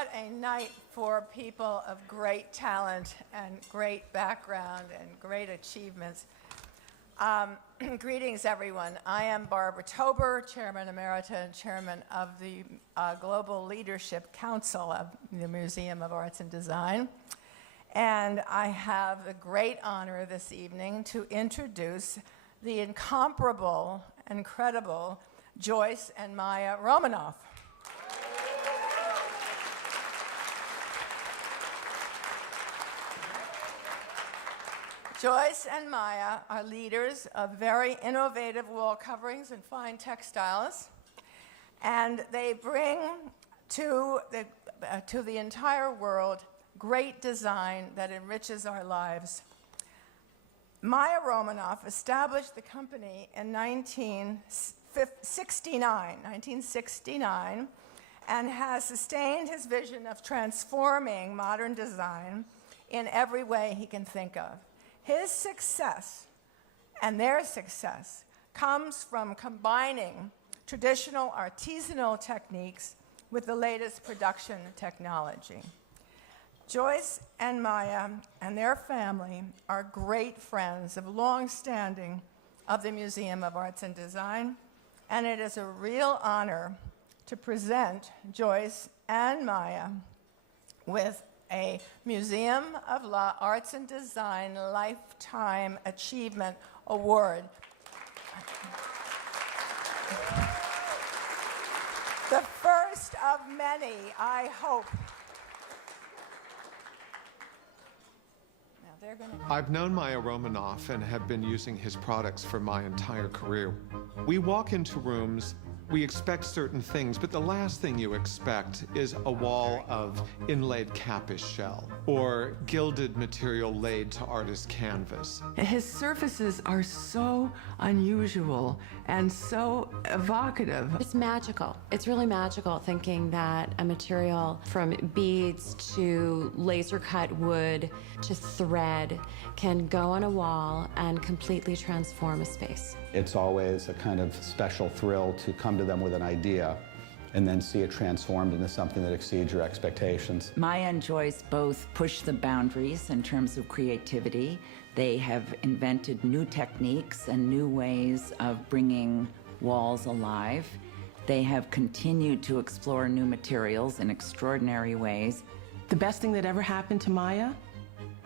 what a night for people of great talent and great background and great achievements. Greetings, everyone. I am Barbara Tober, Chairman Emerita and Chairman of the Global Leadership Council of the Museum of Arts and Design. And I have the great honor this evening to introduce the incomparable, incredible Joyce and Maya Romanoff. Joyce and Maya are leaders of very innovative wall coverings and fine textiles, and they bring to the entire world great design that enriches our lives. Maya Romanoff established the company in 1969, and has sustained his vision of transforming modern design in every way he can think of. His success and their success comes from combining traditional artisanal techniques with the latest production technology. Joyce and Maya and their family are great friends of long-standing of the Museum of Arts and Design, and it is a real honor to present Joyce and Maya with a Museum of Arts and Design Lifetime Achievement Award. The first of many, I hope. Now they're gonna... I've known Maya Romanoff and have been using his products for my entire career. We walk into rooms, we expect certain things, but the last thing you expect is a wall of inlaid capish shell or gilded material laid to artist canvas. His surfaces are so unusual and so evocative. It's magical. It's really magical thinking that a material from beads to laser cut wood to thread can go on a wall and completely transform a space. It's always a kind of special thrill to come to them with an idea and then see it transformed into something that exceeds your expectations. Maya and Joyce both push the boundaries in terms of creativity. They have invented new techniques and new ways of bringing walls alive. They have continued to explore new materials in extraordinary ways. The best thing that ever happened to Maya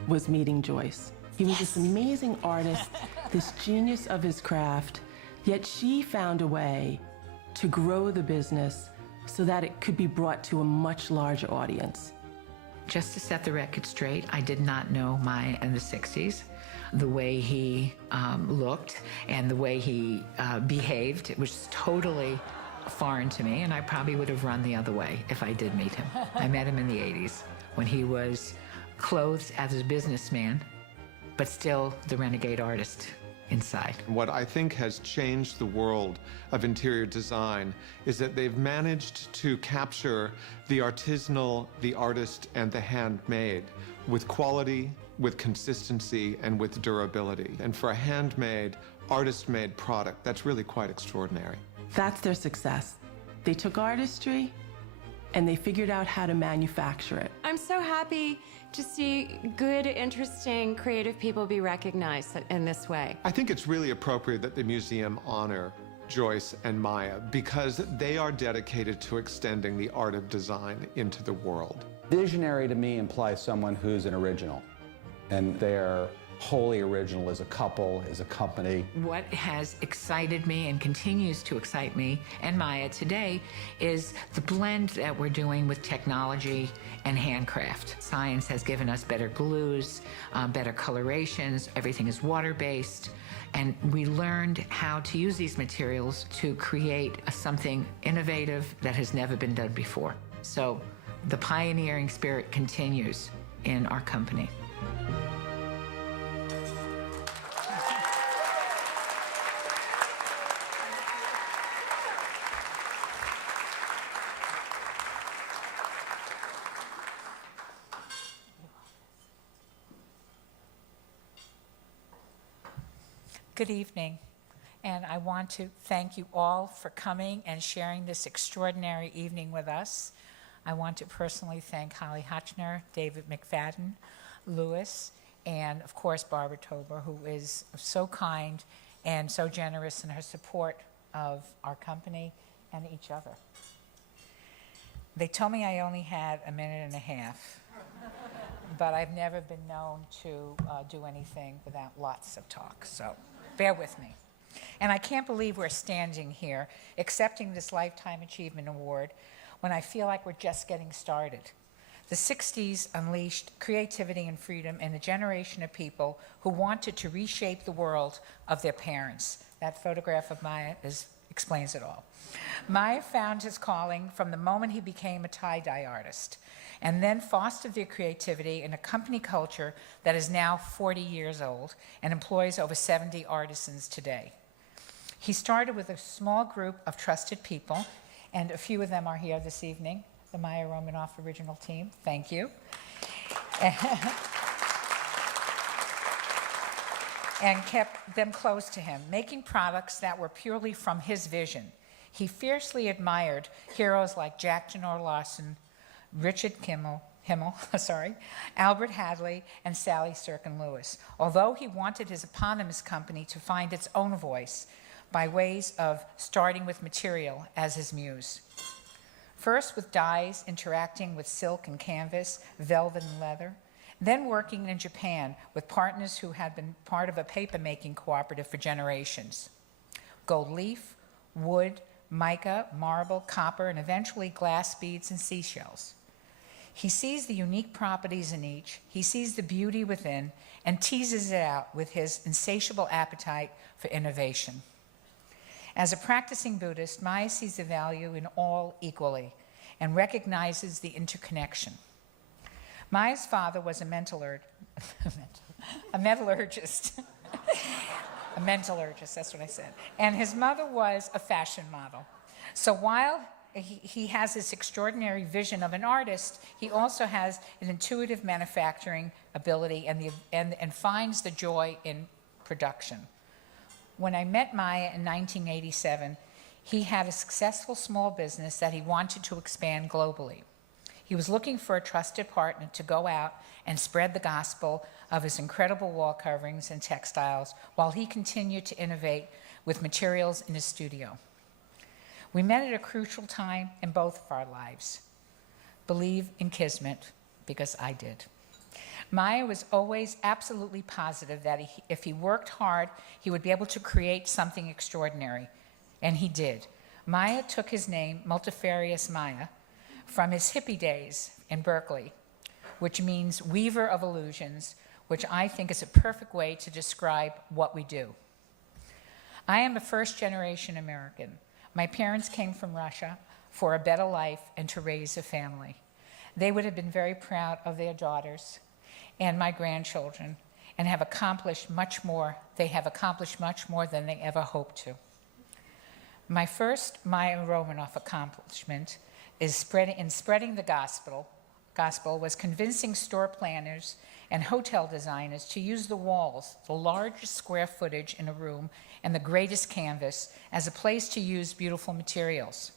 was meeting Joyce. He was this amazing artist, this genius of his craft, yet she found a way to grow the business so that it could be brought to a much larger audience. Just to set the record straight, I did not know Maya in the 60s. The way he looked and the way he behaved, it was totally foreign to me, and I probably would have run the other way if I did meet him. I met him in the 80s when he was clothed as a businessman, but still the renegade artist inside. What I think has changed the world of interior design is that they've managed to capture the artisanal, the artist, and the handmade with quality, with consistency, and with durability. And for a handmade, artist-made product, that's really quite extraordinary. That's their success. They took artistry and they figured out how to manufacture it. I'm so happy to see good, interesting, creative people be recognized in this way. I think it's really appropriate that the museum honor Joyce and Maya because they are dedicated to extending the art of design into the world. Visionary to me implies someone who's an original, and they're wholly original as a couple, as a company. What has excited me and continues to excite me and Maya today is the blend that we're doing with technology and handcraft. Science has given us better glues, better colorations, everything is water-based, and we learned how to use these materials to create something innovative that has never been done before. So the pioneering spirit continues in our company. Good evening, and I want to thank you all for coming and sharing this extraordinary evening with us. I want to personally thank Holly Hotchner, David McFadden, Lewis, and of course Barbara Tober, who is so kind and so generous in her support of our company and each other. They told me I only had a minute and a half, but I've never been known to do anything without lots of talk, so bear with me. And I can't believe we're standing here accepting this Lifetime Achievement Award when I feel like we're just getting started. The 60s unleashed creativity and freedom in a generation of people who wanted to reshape the world of their parents. That photograph of Maya explains it all. Maya found his calling from the moment he became a tie-dye artist, and then fostered their creativity in a company culture that is now 40 years old and employs over 70 artisans today. He started with a small group of trusted people, and a few of them are here this evening, the Maya Romanoff original team. Thank you. And kept them close to him, making products that were purely from his vision. He fiercely admired heroes like Jack Janor Larson, Richard Himmel, Albert Hadley, and Sally Sturken Lewis, although he wanted his eponymous company to find its own voice by ways of starting with material as his muse. First with dyes interacting with silk and canvas, velvet and leather, then working in Japan with partners who had been part of a paper-making cooperative for generations. Gold leaf, wood, mica, marble, copper, and eventually glass beads and seashells. He sees the unique properties in each, he sees the beauty within, and teases it out with his insatiable appetite for innovation. As a practicing Buddhist, Maya sees the value in all equally and recognizes the interconnection. Maya's father was a metallurgist. A metallurgist, that's what I said. And his mother was a fashion model. So while he has this extraordinary vision of an artist, he also has an intuitive manufacturing ability and finds the joy in production. When I met Maya in 1987, he had a successful small business that he wanted to expand globally. He was looking for a trusted partner to go out and spread the gospel of his incredible wall coverings and textiles while he continued to innovate with materials in his studio. We met at a crucial time in both of our lives. Believe in Kismet, because I did. Maya was always absolutely positive that if he worked hard, he would be able to create something extraordinary, and he did. Maya took his name, Multifarious Maya, from his hippie days in Berkeley, which means weaver of illusions, which I think is a perfect way to describe what we do. I am a first-generation American. My parents came from Russia for a better life and to raise a family. They would have been very proud of their daughters and my grandchildren and have accomplished much more. They have accomplished much more than they ever hoped to. My first Maya Romanoff accomplishment is spreading the gospel was convincing store planners and hotel designers to use the walls, the largest square footage in a room, and the greatest canvas as a place to use beautiful materials.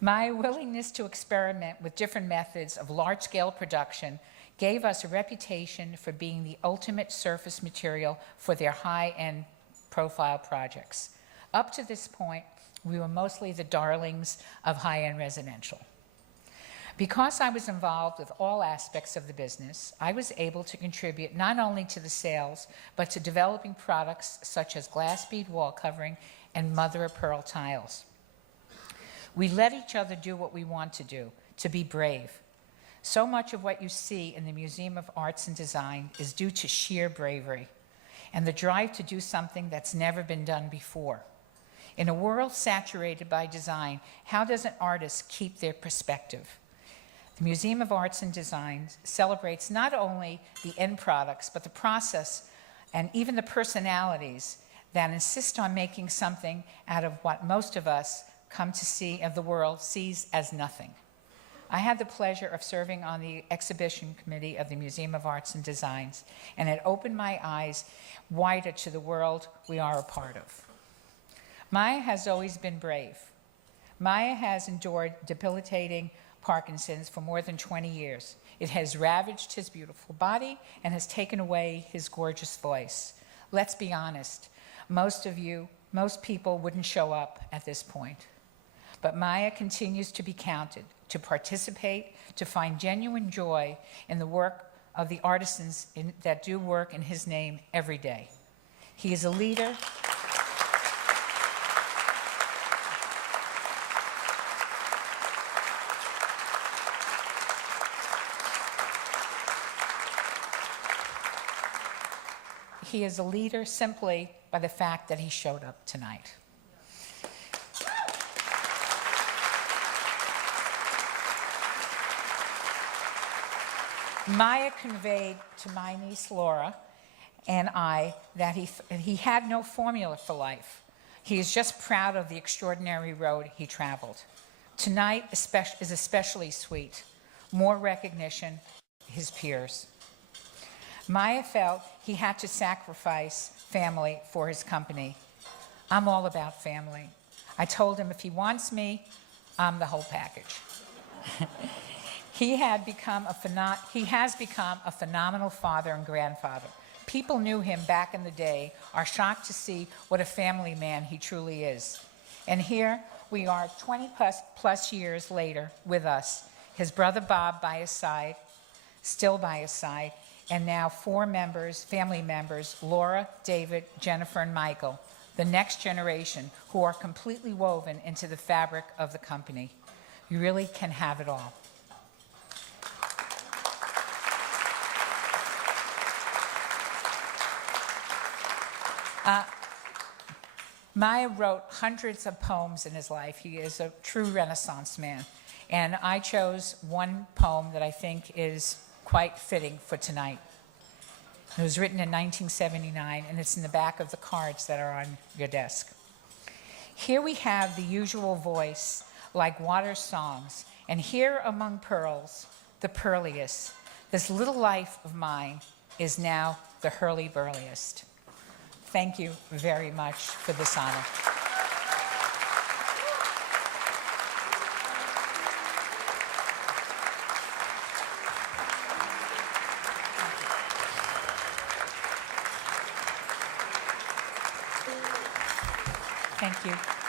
My willingness to experiment with different methods of large-scale production gave us a reputation for being the ultimate surface material for their high-end profile projects. Up to this point, we were mostly the darlings of high-end residential. Because I was involved with all aspects of the business, I was able to contribute not only to the sales, but to developing products such as glass bead wall covering and mother-of-pearl tiles. We let each other do what we want to do, to be brave. So much of what you see in the Museum of Arts and Design is due to sheer bravery and the drive to do something that's never been done before. In a world saturated by design, how does an artist keep their perspective? The Museum of Arts and Design celebrates not only the end products, but the process and even the personalities that insist on making something out of what most of us come to see of the world sees as nothing. I had the pleasure of serving on the exhibition committee of the Museum of Arts and Designs, and it opened my eyes wider to the world we are a part of. Maya has always been brave. Maya has endured debilitating Parkinson's for more than 20 years. It has ravaged his beautiful body and has taken away his gorgeous voice. Let's be honest, most people wouldn't show up at this point. But Maya continues to be counted, to participate, to find genuine joy in the work of the artisans that do work in his name every day. He is a leader. He is a leader simply by the fact that he showed up tonight. Maya conveyed to my niece Laura and I that he had no formula for life. He is just proud of the extraordinary road he traveled. Tonight is especially sweet. More recognition, his peers. Maya felt he had to sacrifice family for his company. I'm all about family. I told him if he wants me, I'm the whole package. He has become a phenomenal father and grandfather. People knew him back in the day, are shocked to see what a family man he truly is. And here we are 20 plus years later with us, his brother Bob by his side, still by his side, and now 4 family members, Laura, David, Jennifer, and Michael, the next generation who are completely woven into the fabric of the company. You really can have it all. Maya wrote hundreds of poems in his life. He is a true Renaissance man. And I chose one poem that I think is quite fitting for tonight. It was written in 1979, and it's in the back of the cards that are on your desk. Here we have the usual voice, like water songs, and here among pearls, the pearliest. This little life of mine is now the hurly-burliest. Thank you very much for this honor. Thank you.